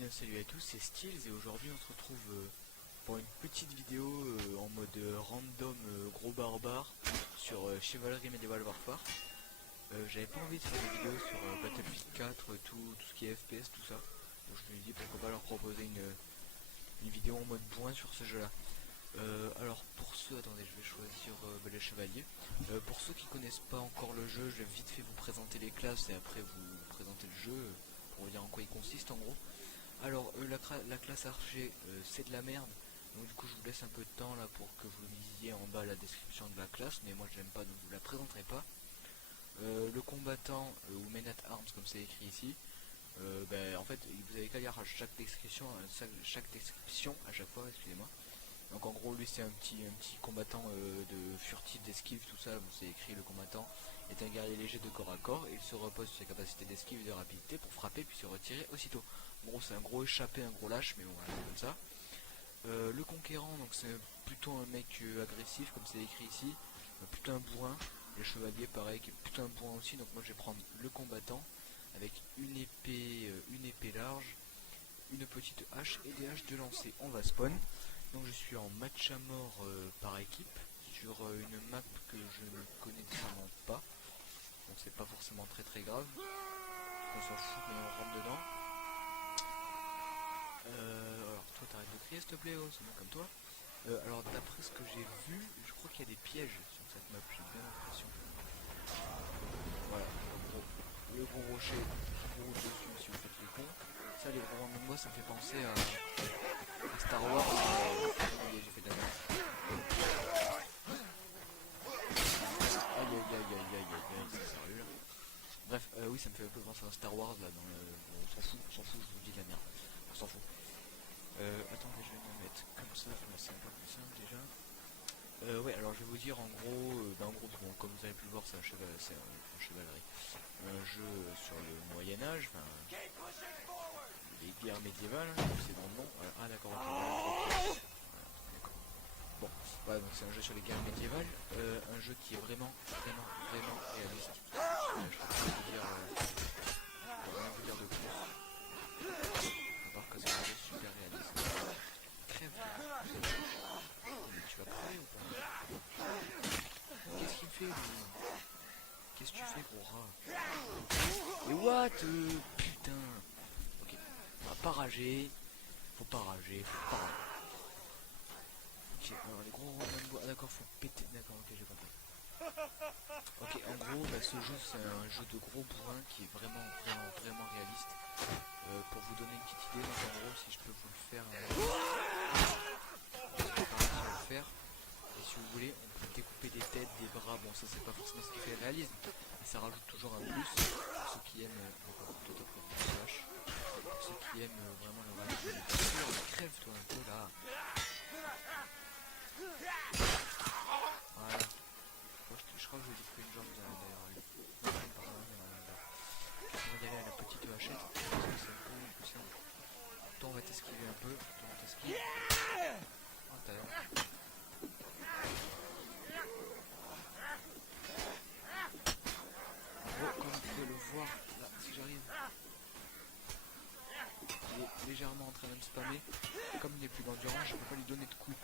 bien salut à tous, c'est Steels et aujourd'hui on se retrouve pour une petite vidéo en mode random gros barbare sur Chivalry Medieval Warfare. J'avais pas envie de faire des vidéos sur Battlefield 4, tout ce qui est FPS, tout ça. Donc je me suis dit pourquoi pas leur proposer une vidéo en mode point sur ce jeu là. Alors pour ceux, attendez, je vais choisir les chevaliers. Pour ceux qui connaissent pas encore le jeu, je vais vite fait vous présenter les classes et après vous présenter le jeu pour vous dire en quoi il consiste en gros. Alors la classe archer c'est de la merde, donc du coup je vous laisse un peu de temps là pour que vous lisiez en bas la description de la classe, mais moi je l'aime pas donc je vous la présenterai pas. Le combattant ou men at arms comme c'est écrit ici, en fait vous avez qu'à lire chaque description à chaque fois, excusez-moi. Donc en gros lui c'est un petit combattant de furtif, d'esquive, tout ça, c'est écrit le combattant est un guerrier léger de corps à corps, et il se repose sur ses capacités d'esquive et de rapidité pour frapper puis se retirer aussitôt. En gros c'est un gros échappé, un gros lâche, mais bon voilà, comme ça. Le conquérant, donc c'est plutôt un mec agressif comme c'est écrit ici, plutôt un bourrin. Les chevaliers pareil, qui est plutôt un bourrin aussi, donc moi je vais prendre le combattant avec une épée large, une petite hache et des haches de lancer. On va spawn. Donc je suis en match à mort par équipe sur une map que je ne connais vraiment pas, donc c'est pas forcément très grave, on s'en fout mais on rentre dedans. Alors toi t'arrêtes de crier s'il te plaît, oh, c'est bon comme toi. Alors d'après ce que j'ai vu, je crois qu'il y a des pièges sur cette map, j'ai bien l'impression. Voilà, le gros rocher qui roule dessus si vous faites le con. Ça les gros de moi ça me fait penser à Star Wars. J'ai fait de la merde. Aïe, c'est sérieux là. Bref, oui ça me fait un peu penser à Star Wars là dans le. Bon, on s'en fout, je vous dis de la merde. On s'en fout. Attendez, je vais me mettre comme ça, c'est un peu plus simple déjà. Ouais, alors je vais vous dire en gros, bon, comme vous avez pu le voir, c'est un chevalerie. Un jeu sur le Moyen-Âge, les guerres médiévales, c'est dans le nom. Ah d'accord, ok, voilà, d'accord. Bon, voilà, donc c'est un jeu sur les guerres médiévales, un jeu qui est vraiment réaliste. Je peux pas vous dire, rien vous dire de plus. À part que c'est un jeu super réaliste. Crève. Mais tu vas crever ou pas? Qu'est-ce qu'il fait lui? Qu'est-ce que tu fais gros rat? Et what? Putain. Ok, on va pas rager. Faut pas rager. Ok, alors les gros ah d'accord, faut péter. D'accord, ok, j'ai compris. Ok, en gros, ce jeu c'est un jeu de gros bourrin qui est vraiment réaliste. Pour vous donner une petite idée, donc en gros, si je peux vous le faire, et si vous voulez, on peut découper des têtes, des bras. Bon, ça c'est pas forcément ce qui fait le réalisme, mais ça rajoute toujours un plus pour ceux qui aiment. Pour ceux qui aiment vraiment le réalisme. Crève-toi un peu là. Voilà. Je crois que je vais découper une jambe d'ailleurs. On va y aller à la petite hachette, parce que c'est un peu plus simple. Toi on va t'esquiver un peu, toi on t'esquive. Oh t'as l'air. En gros, comme vous pouvez le voir, là, si j'arrive, il est légèrement en train de me spammer. Comme il n'est plus d'endurance, je ne peux pas lui donner de coups.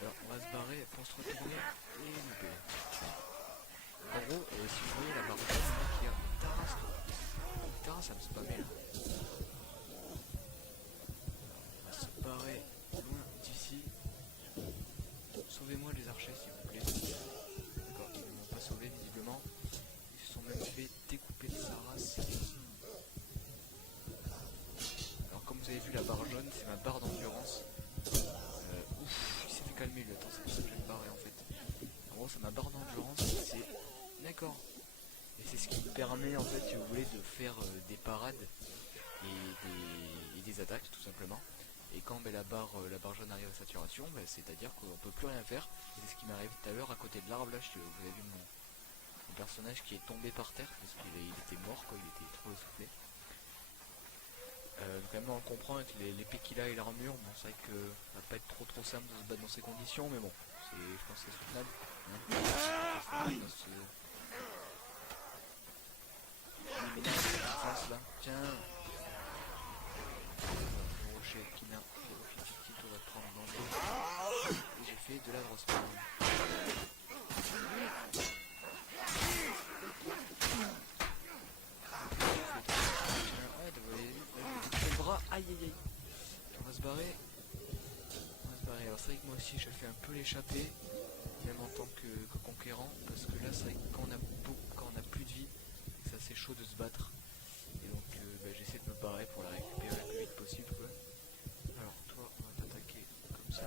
Alors on va se barrer, pour se retourner et louper. En gros, si vous voyez la barre de qui a Taras, ça me spammait là. On va se barrer loin d'ici. Sauvez-moi les archers s'il vous plaît. D'accord, ils ne m'ont pas sauvé visiblement. Ils se sont même fait découper de sa race. Alors comme vous avez vu la barre jaune, c'est ma barre d'endurance. Ouf, il s'est fait calmer lui, attends, c'est pour ça que je vais me barrer en fait. En gros c'est ma barre d'endurance, c'est... D'accord. Et c'est ce qui me permet en fait, si vous voulez, de faire des parades et des attaques tout simplement. Et quand la barre jaune arrive à saturation, c'est à dire qu'on peut plus rien faire. Et c'est ce qui m'est arrivé tout à l'heure à côté de l'arbre là. Vous avez vu mon personnage qui est tombé par terre parce qu'il était mort, quoi, il était trop essoufflé. Donc quand même on le comprend avec l'épée qu'il a et l'armure. Bon, c'est vrai que ça va pas être trop simple de se battre dans ces conditions, mais bon, je pense que c'est soutenable. Mais là, là, tiens. fais de la grosse merde. Le bras, aïe aïe aïe. On va se barrer. Alors c'est vrai que moi aussi je fais un peu l'échapper, même en tant que conquérant, parce que là c'est vrai que quand on a plus de vie, c'est assez chaud de se battre. Et donc j'essaie de me barrer pour la récupérer le plus vite possible quoi. Alors toi on va t'attaquer comme ça.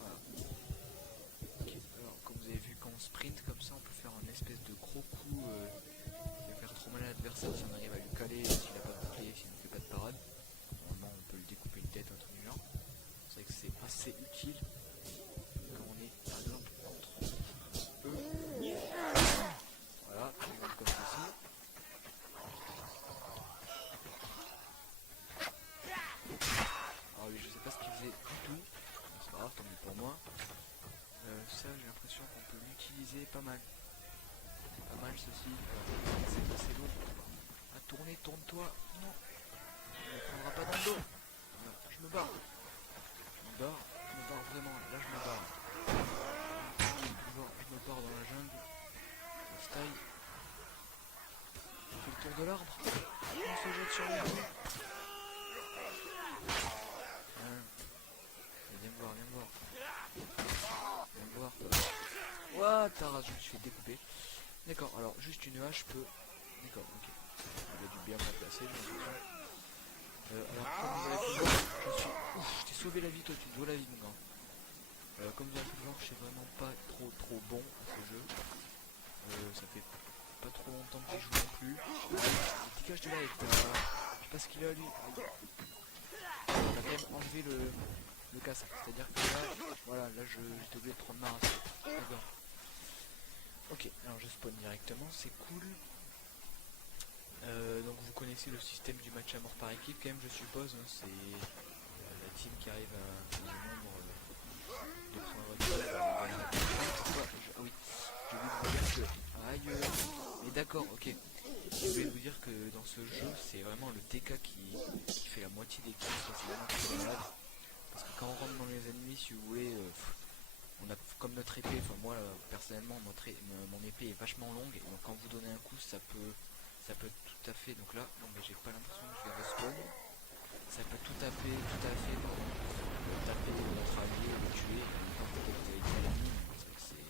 Voilà. Okay. Alors comme vous avez vu quand on sprint comme ça on peut faire un espèce de gros coup qui va faire trop mal à l'adversaire si on arrive à lui caler, s'il n'a pas de bouclier, s'il ne fait pas de parade. Normalement on peut lui découper une tête, un truc du genre. C'est vrai que c'est assez utile quand on est par exemple contre eux. Voilà, par exemple comme ceci. Alors lui je sais pas ce qu'il faisait du tout, c'est pas grave, tant mieux pour moi. Ça j'ai l'impression qu'on peut l'utiliser pas mal. Pas mal ceci. C'est assez long. À tourner, tourne-toi. Non. On ne prendra pas dans le dos. Voilà, je me barre. Je me barre vraiment. Là je me barre. Je me barre dans la jungle. On se taille. On fait le tour de l'arbre. On se jette sur les dos. Viens me voir, viens me voir. Viens me voir. Ouah, Taras, je me suis fait découper. D'accord, alors juste une hache peut... D'accord, ok. Il a dû bien me placer, j'ai l'impression. Alors comme vous avez pu le voir, je suis... Ouf, je t'ai sauvé la vie, toi tu te dois la vie mon gars. Comme vous avez pu le voir, je suis vraiment pas trop bon à ce jeu. Ça fait pas trop longtemps que j'y joue non plus. Dégage de là avec ta... Je sais pas ce qu'il a lui. Il a quand même enlevé le casque. C'est-à-dire que là, voilà, là j'étais obligé de prendre ma race. D'accord. Ok, alors je spawn directement, c'est cool. Donc vous connaissez le système du match à mort par équipe quand même je suppose, hein, c'est la team qui arrive à un nombre de points retraits. Ah oui, j'ai oublié de vous dire que... Aïe, mais d'accord, ok. Je voulais vous dire que dans ce jeu c'est vraiment le TK qui fait la moitié des kills, c'est vraiment très malade. Parce que quand on rentre dans les ennemis, si vous voulez, on a comme notre épée, enfin moi personnellement mon épée est vachement longue et donc quand vous donnez un coup ça peut tout à fait, donc là, non mais j'ai pas l'impression que je vais respawn, ça peut tout à fait, pardon, taper notre allié, le tuer, en même temps peut-être vous avez tué l'ennemi, mais c'est vrai que c'est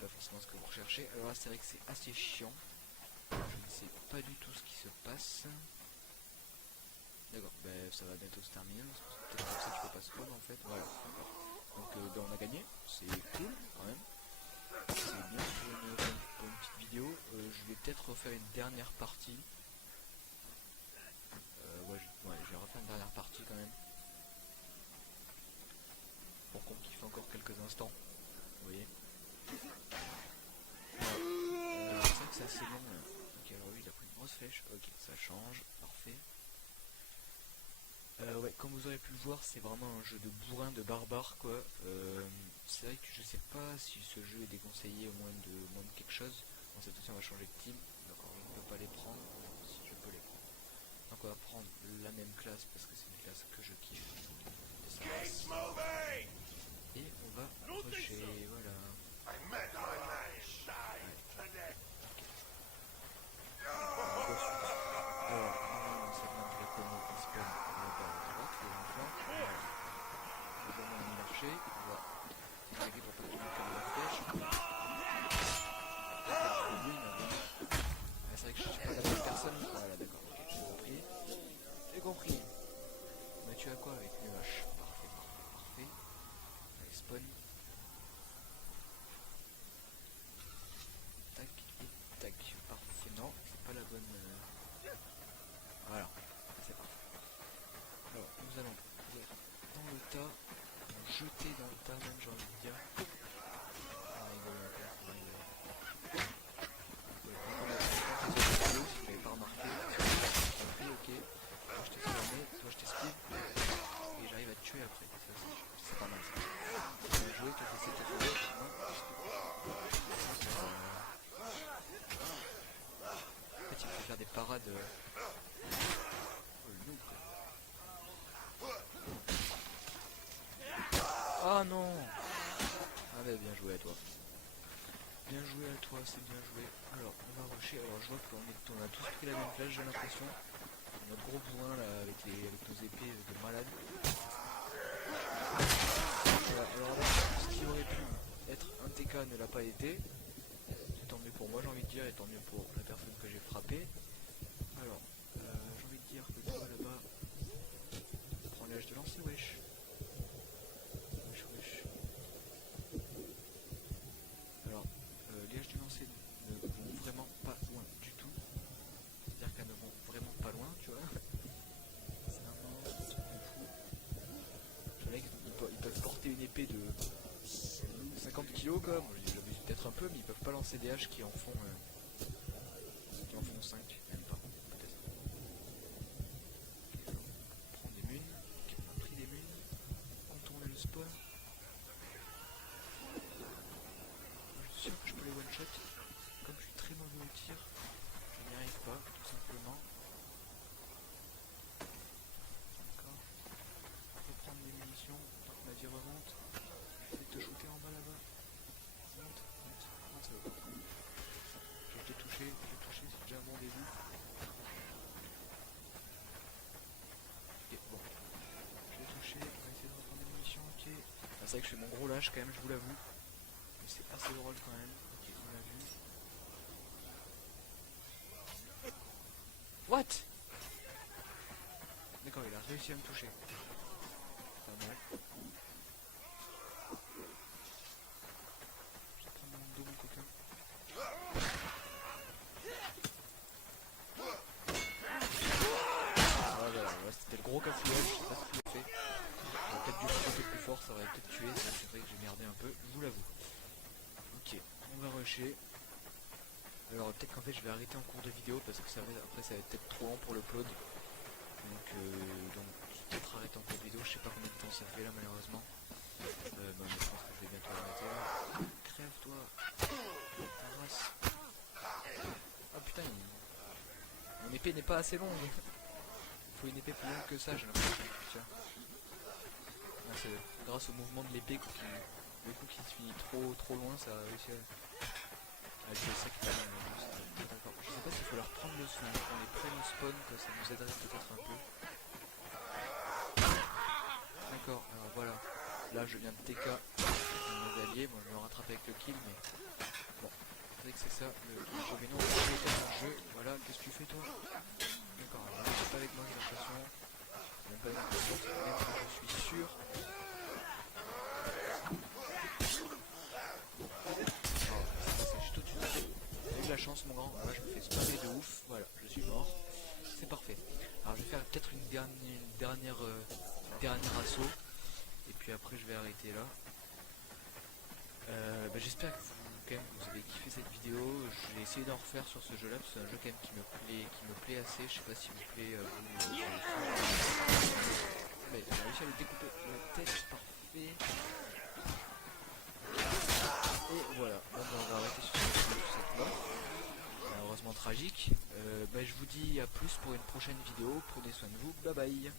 pas forcément ce que vous recherchez. Alors là c'est vrai que c'est assez chiant, je ne sais pas du tout ce qui se passe. D'accord, ça va bientôt se terminer, c'est peut-être pour ça qu'il faut pas spawn en fait, voilà. Donc on a gagné, c'est cool quand même. C'est bien pour une petite vidéo. Je vais peut-être refaire une dernière partie. Je vais refaire une dernière partie quand même. Pour qu'on kiffe encore quelques instants. Vous voyez. C'est vrai que c'est assez long là. Ok, alors lui il a pris une grosse flèche. Ok, ça change. Parfait. Ouais, comme vous aurez pu le voir, c'est vraiment un jeu de bourrin, de barbare quoi. C'est vrai que je sais pas si ce jeu est déconseillé au moins de quelque chose. Bon, cette fois-ci on va changer de team. D'accord, je ne peux pas les prendre. Si je peux les prendre. Donc on va prendre la même classe parce que c'est une classe que je kiffe. Et on va rusher, voilà. Ouais. Alors, normalement ça demande de la connerie, il spawn là-bas à droite, il y a un flanc. Le bon moment de marcher, on va attaquer pour pas qu'il nous cale la flèche. C'est vrai que je suis pas la bonne personne. Voilà, d'accord, ok, j'ai compris. J'ai compris. On m'a tué à quoi avec une hache. Parfait. Allez, spawn. Tac et tac. Parfait. Non, c'est pas la bonne. Voilà, c'est parfait. Alors, nous allons aller dans le tas. Nous jeter dans le tas, même j'ai envie de dire. On va rigoler un peu. Si vous n'avez pas remarqué, ok, toi je t'ai spammé, toi je t'esquive, et j'arrive à te tuer après, c'est pas mal ça. Bien joué, toi j'essaie de te sauver, non, en fait il faut faire des parades, oh le noob quoi. non. Ah bah bien joué à toi. Bien joué à toi, c'est bien joué. Alors on va rusher. Alors je vois qu'on a tous pris la même place, j'ai l'impression. Notre gros bourrin là avec nos épées de malade. Voilà, alors là, ce qui aurait pu être un TK ne l'a pas été. C'est tant mieux pour moi j'ai envie de dire et tant mieux pour la personne que j'ai frappée. Alors j'ai envie de dire que toi là-bas, prends l'âge de lancer, wesh. Wesh wesh. Alors les haches de lancer ne vont vraiment pas loin du tout. C'est-à-dire qu'elles ne vont vraiment pas loin, tu vois. C'est vraiment un truc de fou. Les mecs ils peuvent porter une épée de 50 kg quoi. Moi j'abuse peut-être un peu, mais ils peuvent pas lancer des haches qui en font 5, même pas, peut-être. Okay, on prend des munes. Okay, on a pris des munes. Contourner le spawn. Je suis sûr que je peux les one shot. Comme je suis très mauvais au tir, je n'y arrive pas, tout simplement. D'accord. On peut prendre des munitions, tant que ma vie remonte. Je vais te shooter en bas là-bas. Monte, monte, monte, ça va pas. Je vais te toucher, c'est déjà un bon début. Ok, bon. Je vais toucher, on va essayer de reprendre des munitions, ok. Ah, c'est vrai que je fais mon gros lâche quand même, je vous l'avoue. Mais c'est assez drôle quand même. Ok, on l'a vu. What? D'accord, il a réussi à me toucher. Pas mal. Je vais prendre mon dos, mon coquin. Ah voilà, c'était le gros cafouillage, je sais pas ce qu'il a fait. J'aurais peut-être dû frapper plus fort, ça aurait peut-être tué, c'est vrai que j'ai merdé un peu, je vous l'avoue. Ok, on va rusher. Alors peut-être qu'en fait je vais arrêter en cours de vidéo parce que après ça va être peut-être trop long pour l'upload. Donc je vais peut-être arrêter en cours de vidéo, je sais pas combien de temps ça fait là malheureusement. Bah, je pense que je vais bientôt arrêter là. Crève-toi. Ta race. Ah putain, mon épée n'est pas assez longue. Il faut une épée plus longue que ça, j'ai l'impression. Tiens. Ah, c'est grâce au mouvement de l'épée que le coup qui se finit trop loin, ça a réussi à jouer ça qui est pas mal. D'accord. Je sais pas s'il faut leur prendre le son, qu'on les prenne au spawn, que ça nous aiderait peut-être un peu. D'accord, alors voilà. Là je viens de TK mon mauvais allié, bon je vais me rattraper avec le kill, mais bon, c'est vrai que c'est ça, le inconvénient de jeu. Voilà, qu'est-ce que tu fais toi? D'accord, alors là c'est pas avec moi j'ai l'impression, même pas avec l'impression, même je suis sûr. C'est juste au-dessus de toi. T'as eu de la chance mon grand, là je me fais spammer de ouf, voilà, je suis mort, c'est parfait. Alors je vais faire peut-être une dernière assaut, et puis après je vais arrêter là. J'espère que vous avez kiffé cette vidéo. Je vais essayer d'en refaire sur ce jeu là parce que c'est un jeu quand même qui me plaît assez. Je sais pas si vous plaît mais j'ai réussi à lui découper la tête, parfait. Et voilà, on va arrêter sur cette mort malheureusement tragique. Je vous dis à plus pour une prochaine vidéo, prenez soin de vous, bye bye.